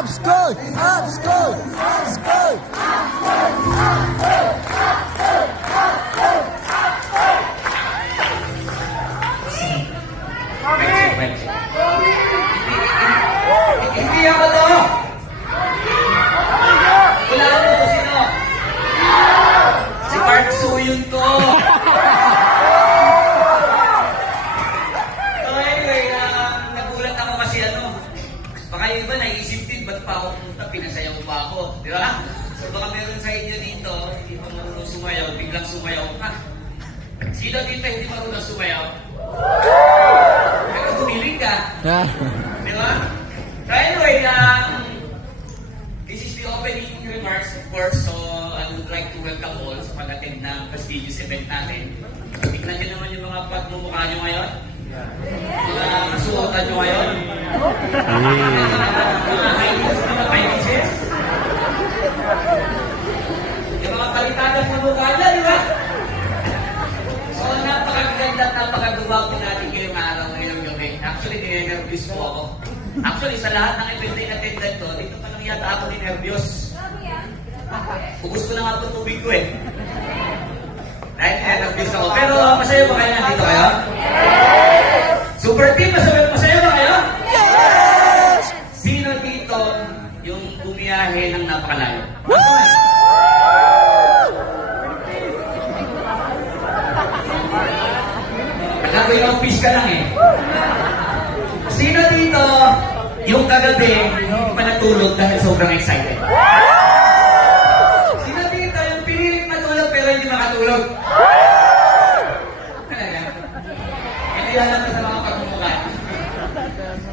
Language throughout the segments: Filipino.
Abscoy! Abscoy! Abscoy! Hindi ako to! Kailangan mo kung sino? Si Park Soo-yoon to! So anyway, nagulat ako kasi baka yung iba naisip din, ba't pa ako pumunta, pinasaya ko pa ako, di ba? So baka meron sa inyo dito, hindi pa marunong sumayaw, biglang sumayaw ka. Sino dito hindi marunong sumayaw? Pero tumiling ka. Di ba? So anyway, this is the opening remarks, of course. So I would like to welcome all sa pag-attend ng prestigious event natin. Tignan nyo naman yung mga pagmumukha nyo ngayon. Mga kasuotan nyo ngayon. Mga high-heels. Yung mga palitada sa mukha nyo, di ba? So napakaganda at napakagumang natin ngayong araw, ngayong gabi. Actually, ninervous po ako. Actually, sa lahat ng event na in-attended ko, dito pa lang yata ako ninervyos. Ubus ko na nga itong tubig ko eh. Dahil ninervyos ako. Pero masaya ba kayo nandito kayo? Yes! Super team, masaya ba kayo? Yes! Sino dito yung bumiyahe ng napakalayo? Nakakoy ng fish ka lang eh. Sino dito yung kagabi hindi pa natulog dahil sobrang excited? Sino dito yung pinilit matulog pero hindi makatulog? Hindi alam sa mga pagmumukha.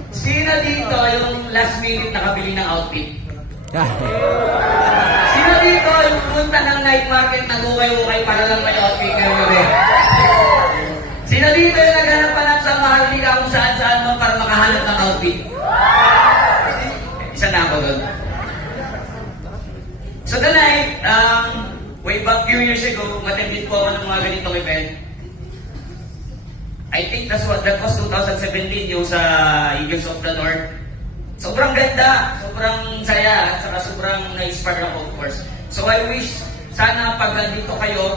Sino dito yung last minute nakabili ng outfit? Sino dito yung punta ng night market nag-ukay-ukay para lang may outfit ngayong gabi? Sino dito yung naghanap sa Maharlika kung saan-saan mo para makahanap ng outfit? Isa na ako doon. So tonight, way back few years ago, matendit po ako ng mga ganitong event. I think that was 2017, yung sa Eagles of the North. Sobrang ganda, sobrang saya, at saka sobrang na-inspire ako, of course. So I wish, sana pag nandito kayo,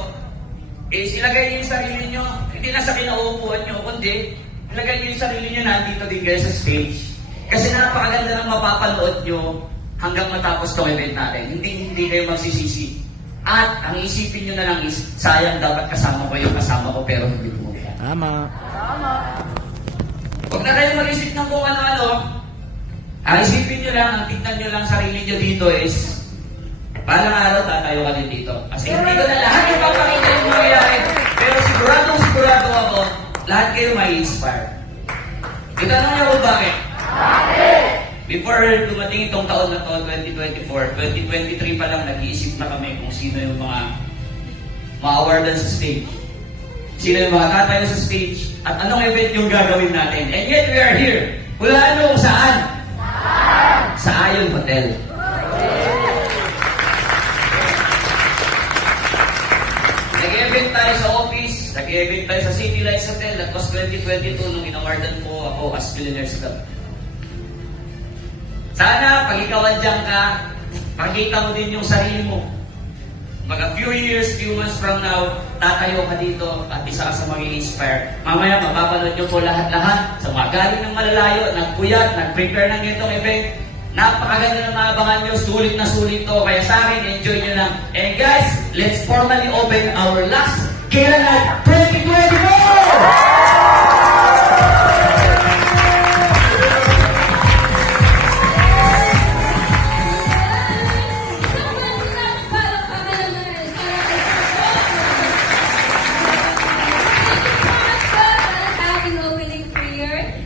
ilagay niyo yung sarili niyo, hindi na sa kinauupuan niyo, kundi ilagay niyo yung sarili niyo nandito din kayo sa stage. Kasi napakaganda ng mapapanood niyo hanggang matapos itong event natin. Hindi kayo magsisisi. At ang isipin niyo na lang is, sayang dapat kasama ko yung kasama ko pero hindi ko muna. Tama. Huwag na kayo mag-isip ng kung ano-ano. Ang isipin niyo lang, ang tignan niyo lang sarili niyo dito is, palang araw, tatayo ka din dito. Kasi hindi ko na lahat yung papakita yung mangyayari. Pero sigurado ako, lahat kayo may inspire. Itanong niyo kung bakit? Bakit? Before dumating itong taon na to, 2024, 2023 pa lang, nag-iisip na kami kung sino yung mga ma-awardan sa stage. Sino yung mga tatayo sa stage, at anong event yung gagawin natin. And yet we are here. Hulaan mo kung saan? Sa Ayon Hotel. Nag-event tayo sa office, nag-event tayo sa City Lights Hotel. That was 2022 nung inawardan po ako as Billionaires Club. Sana, pag ikaw andyan ka, pakita mo din yung sarili mo. Mga few years, few months from now, tatayo ka dito at isa ka sa mag-i-inspire. Mamaya, mapapanood nyo po lahat-lahat sa mga galing ng malalayo, nagpuyat, nag-prepare ng itong event. Napakaganda na maabangan nyo, sulit na sulit to. Kaya sa akin, enjoy nyo lang. And guys, let's formally open our last Kailangan 2024!